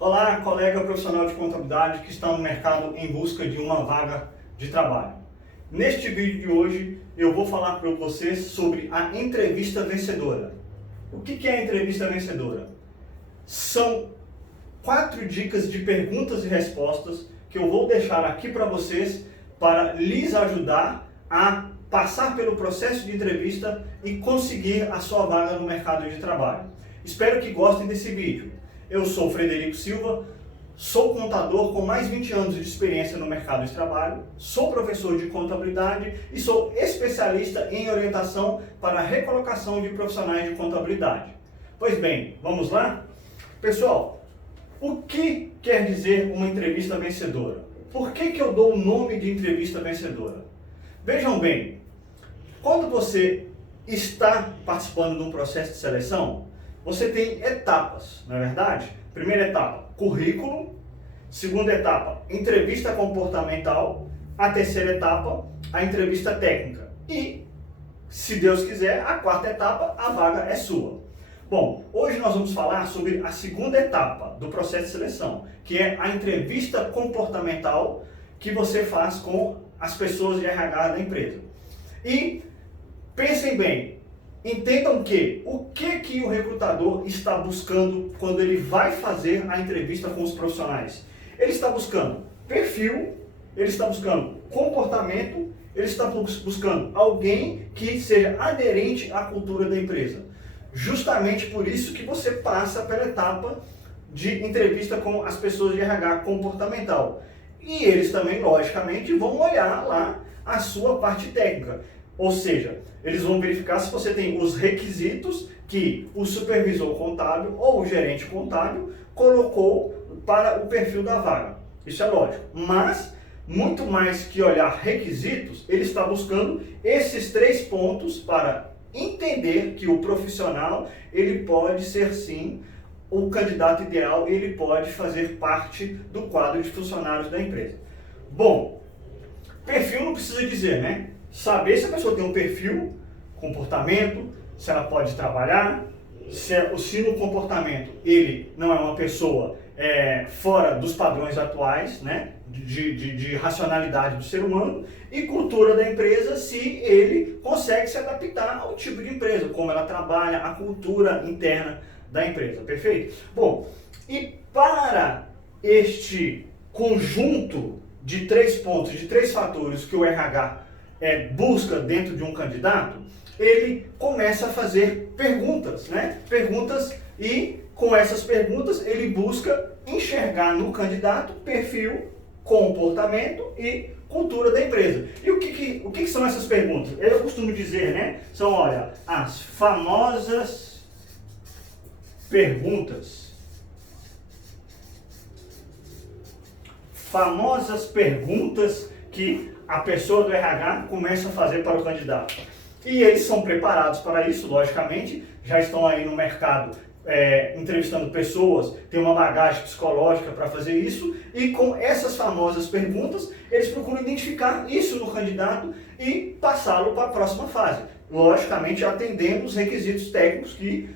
Olá, colega profissional de contabilidade que está no mercado em busca de uma vaga de trabalho. Neste vídeo de hoje eu vou falar para vocês sobre a entrevista vencedora. O que é a entrevista vencedora? São 4 dicas de perguntas e respostas que eu vou deixar aqui para vocês para lhes ajudar a passar pelo processo de entrevista e conseguir a sua vaga no mercado de trabalho. Espero que gostem desse vídeo. Eu sou Frederico Silva, sou contador com mais de 20 anos de experiência no mercado de trabalho, sou professor de contabilidade e sou especialista em orientação para a recolocação de profissionais de contabilidade. Pois bem, vamos lá? Pessoal, o que quer dizer uma entrevista vencedora? Por que eu dou o nome de entrevista vencedora? Vejam bem, quando você está participando de um processo de seleção, você tem etapas, não é verdade? Primeira etapa, currículo. Segunda etapa, entrevista comportamental. A terceira etapa, a entrevista técnica. E, se Deus quiser, a quarta etapa, a vaga é sua. Bom, hoje nós vamos falar sobre a segunda etapa do processo de seleção, que é a entrevista comportamental que você faz com as pessoas de RH da empresa. E pensem bem, entendam que o que o recrutador está buscando quando ele vai fazer a entrevista com os profissionais. Ele está buscando perfil, ele está buscando comportamento, ele está buscando alguém que seja aderente à cultura da empresa. Justamente por isso que você passa pela etapa de entrevista com as pessoas de RH comportamental. E eles também, logicamente, vão olhar lá a sua parte técnica. Ou seja, eles vão verificar se você tem os requisitos que o supervisor contábil ou o gerente contábil colocou para o perfil da vaga. Isso é lógico. Mas, muito mais que olhar requisitos, ele está buscando esses 3 pontos para entender que o profissional, ele pode ser sim o candidato ideal, ele pode fazer parte do quadro de funcionários da empresa. Bom, perfil não precisa dizer, né? Saber se a pessoa tem um perfil, comportamento, se ela pode trabalhar, se no comportamento ele não é uma pessoa fora dos padrões atuais, né, de racionalidade do ser humano, e cultura da empresa, se ele consegue se adaptar ao tipo de empresa, como ela trabalha, a cultura interna da empresa, perfeito? Bom, e para este conjunto de 3 pontos, de 3 fatores que o RH busca dentro de um candidato, ele começa a fazer perguntas, né? Perguntas, e com essas perguntas ele busca enxergar no candidato perfil, comportamento e cultura da empresa. E o que são essas perguntas? Eu costumo dizer, né? São, olha, as famosas perguntas. Famosas perguntas que a pessoa do RH começa a fazer para o candidato. E eles são preparados para isso, logicamente, já estão aí no mercado entrevistando pessoas, tem uma bagagem psicológica para fazer isso, e com essas famosas perguntas, eles procuram identificar isso no candidato e passá-lo para a próxima fase. Logicamente, atendendo os requisitos técnicos que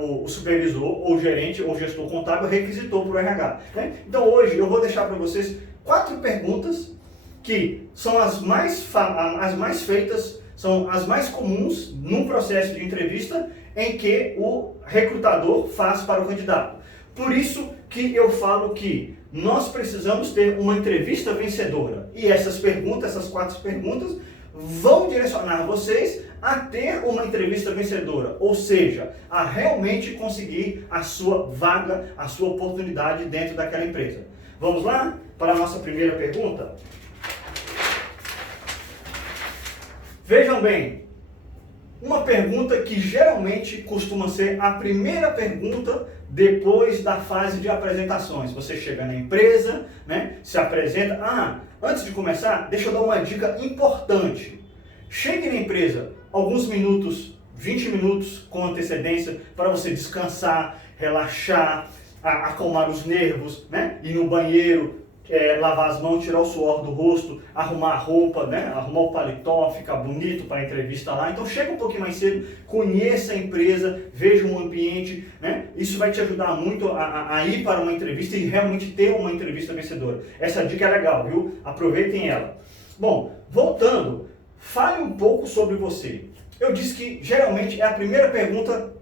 o supervisor, ou o gerente, ou o gestor contábil requisitou para o RH. Né? Então, hoje, eu vou deixar para vocês 4 perguntas que são as mais feitas, são as mais comuns num processo de entrevista em que o recrutador faz para o candidato. Por isso que eu falo que nós precisamos ter uma entrevista vencedora. E essas 4 perguntas, vão direcionar vocês a ter uma entrevista vencedora, ou seja, a realmente conseguir a sua vaga, a sua oportunidade dentro daquela empresa. Vamos lá para a nossa primeira pergunta? Vejam bem, uma pergunta que geralmente costuma ser a primeira pergunta depois da fase de apresentações. Você chega na empresa, né, se apresenta. Antes de começar, deixa eu dar uma dica importante. Chegue na empresa alguns minutos, 20 minutos com antecedência, para você descansar, relaxar, acalmar os nervos, né, ir no banheiro, lavar as mãos, tirar o suor do rosto, arrumar a roupa, né? Arrumar o paletó, ficar bonito para a entrevista lá. Então chega um pouquinho mais cedo, conheça a empresa, veja o ambiente, né? Isso vai te ajudar muito a ir para uma entrevista e realmente ter uma entrevista vencedora. Essa dica é legal, viu? Aproveitem ela. Bom, voltando, fale um pouco sobre você. Eu disse que geralmente é a primeira pergunta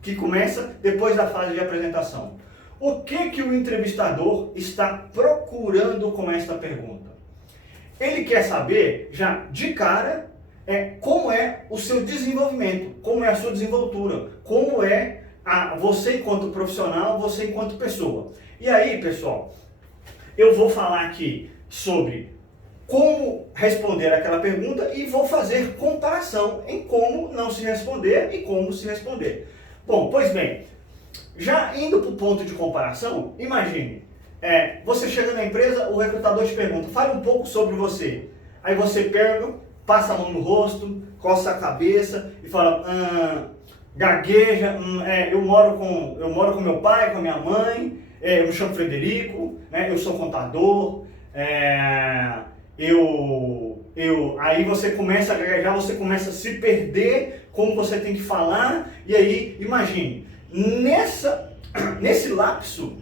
que começa depois da fase de apresentação. O que o entrevistador está procurando com esta pergunta? Ele quer saber, já de cara, como é o seu desenvolvimento, como é a sua desenvoltura, como é você enquanto profissional, você enquanto pessoa. E aí, pessoal, eu vou falar aqui sobre como responder aquela pergunta e vou fazer comparação em como não se responder e como se responder. Bom, pois bem, já indo para o ponto de comparação, imagine, você chega na empresa, o recrutador te pergunta, fale um pouco sobre você. Aí você pega, passa a mão no rosto, coça a cabeça e fala, gagueja, eu moro com meu pai, com a minha mãe, eu me chamo Frederico, né, eu sou contador, aí você começa a gaguejar, você começa a se perder como você tem que falar, e aí, imagine, nesse lapso,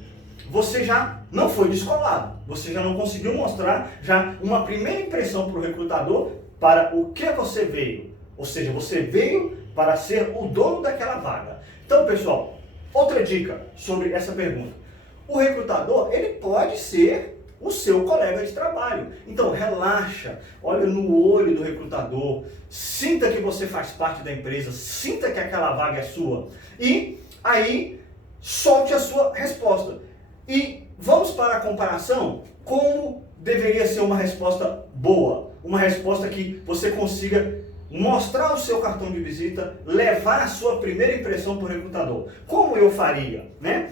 você já não foi descolado, você já não conseguiu mostrar já uma primeira impressão para o recrutador para o que você veio, ou seja, você veio para ser o dono daquela vaga. Então, pessoal, outra dica sobre essa pergunta, o recrutador, ele pode ser o seu colega de trabalho. Então, relaxa, olha no olho do recrutador, sinta que você faz parte da empresa, sinta que aquela vaga é sua e aí solte a sua resposta. E vamos para a comparação, como deveria ser uma resposta boa, uma resposta que você consiga mostrar o seu cartão de visita, levar a sua primeira impressão para o recrutador. Como eu faria, né?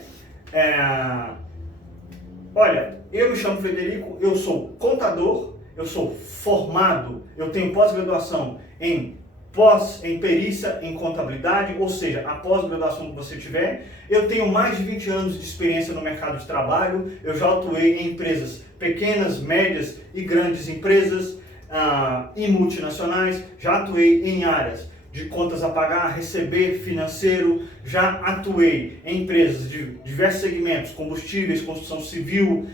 Olha, eu me chamo Frederico, eu sou contador, eu sou formado, eu tenho pós-graduação em perícia em contabilidade, ou seja, a pós-graduação que você tiver. Eu tenho mais de 20 anos de experiência no mercado de trabalho, eu já atuei em empresas pequenas, médias e grandes empresas e multinacionais, já atuei em áreas de contas a pagar, receber, financeiro, já atuei em empresas de diversos segmentos, combustíveis, construção civil,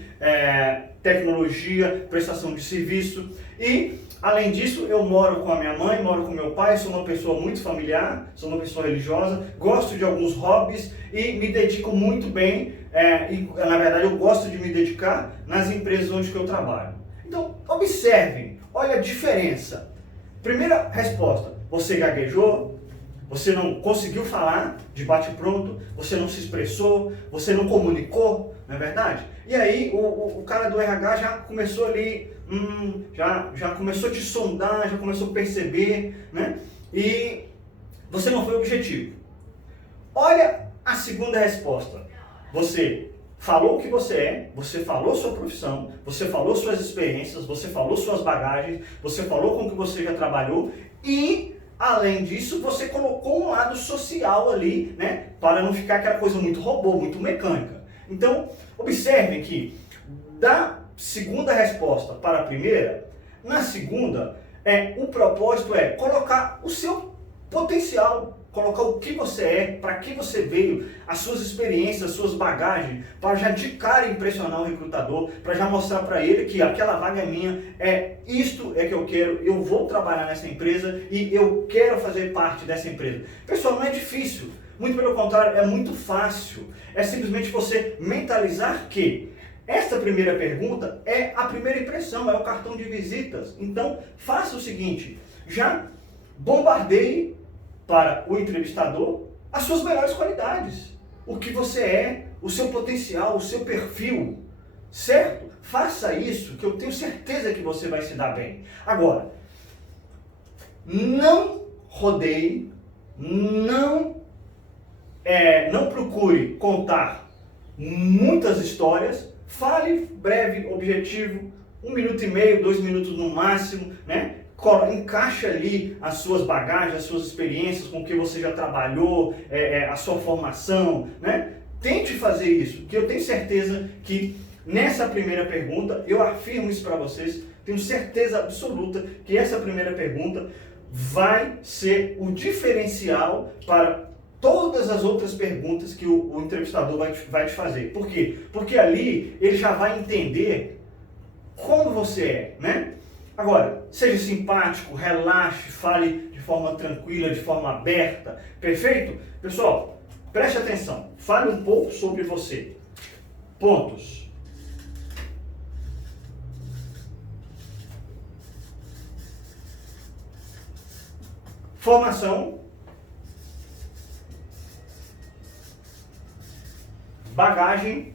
tecnologia, prestação de serviço e, além disso, eu moro com a minha mãe, moro com meu pai, sou uma pessoa muito familiar, sou uma pessoa religiosa, gosto de alguns hobbies e me dedico muito bem, na verdade eu gosto de me dedicar nas empresas onde eu trabalho. Então, observem, olha a diferença. Primeira resposta, você gaguejou, você não conseguiu falar de bate-pronto, você não se expressou, você não comunicou, não é verdade? E aí o cara do RH já começou ali, já começou a te sondar, já começou a perceber, né? E você não foi objetivo. Olha a segunda resposta. Você falou o que você falou sua profissão, você falou suas experiências, você falou suas bagagens, você falou com o que você já trabalhou e, além disso, você colocou um lado social ali, né? Para não ficar aquela coisa muito robô, muito mecânica. Então, observem que da segunda resposta para a primeira, na segunda, o propósito é colocar o seu potencial, colocar o que você é, para que você veio, as suas experiências, as suas bagagens, para já de cara impressionar o recrutador, para já mostrar para ele que aquela vaga é minha, isto é que eu quero, eu vou trabalhar nessa empresa e eu quero fazer parte dessa empresa. Pessoal, não é difícil, muito pelo contrário, é muito fácil. É simplesmente você mentalizar que esta primeira pergunta é a primeira impressão, é o cartão de visitas. Então, faça o seguinte, já bombardeie para o entrevistador as suas melhores qualidades, o que você é, o seu potencial, o seu perfil, certo? Faça isso, que eu tenho certeza que você vai se dar bem. Agora, não rodeie, não procure contar muitas histórias, fale breve, objetivo, 1 minuto e meio, 2 minutos no máximo, né? Encaixa ali as suas bagagens, as suas experiências, com o que você já trabalhou, a sua formação, né? Tente fazer isso, que eu tenho certeza que nessa primeira pergunta, eu afirmo isso para vocês, tenho certeza absoluta que essa primeira pergunta vai ser o diferencial para todas as outras perguntas que o entrevistador vai te fazer. Por quê? Porque ali ele já vai entender como você é, né? Agora, seja simpático, relaxe, fale de forma tranquila, de forma aberta, perfeito? Pessoal, preste atenção, fale um pouco sobre você. Pontos. Formação. Bagagem.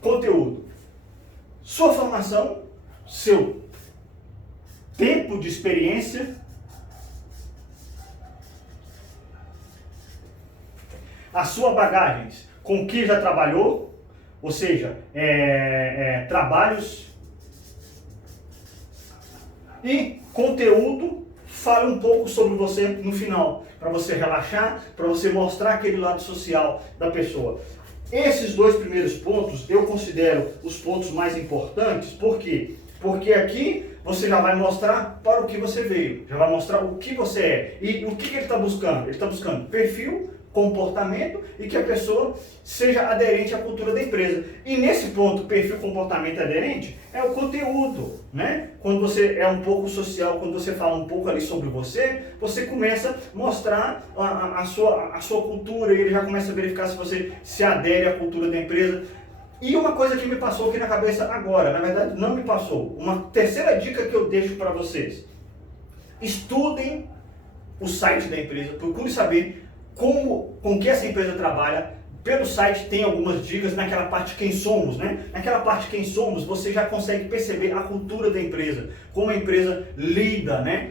Conteúdo. Sua formação, seu tempo de experiência, a sua bagagem, com que já trabalhou, ou seja, trabalhos, e conteúdo. Fale um pouco sobre você no final, para você relaxar, para você mostrar aquele lado social da pessoa. Esses dois primeiros pontos eu considero os pontos mais importantes. Por quê? Porque aqui você já vai mostrar para o que você veio, já vai mostrar o que você é. E o que ele está buscando? Ele está buscando perfil, comportamento e que a pessoa seja aderente à cultura da empresa. E nesse ponto, perfil, comportamento aderente, é o conteúdo, né? Quando você é um pouco social, quando você fala um pouco ali sobre você, você começa a mostrar a sua cultura e ele já começa a verificar se você se adere à cultura da empresa. E uma coisa que me passou aqui na cabeça agora, na verdade não me passou, uma terceira dica que eu deixo para vocês: estudem o site da empresa, procure saber com que essa empresa trabalha. Pelo site tem algumas dicas naquela parte quem somos, né? Naquela parte quem somos, você já consegue perceber a cultura da empresa, como a empresa lida, né?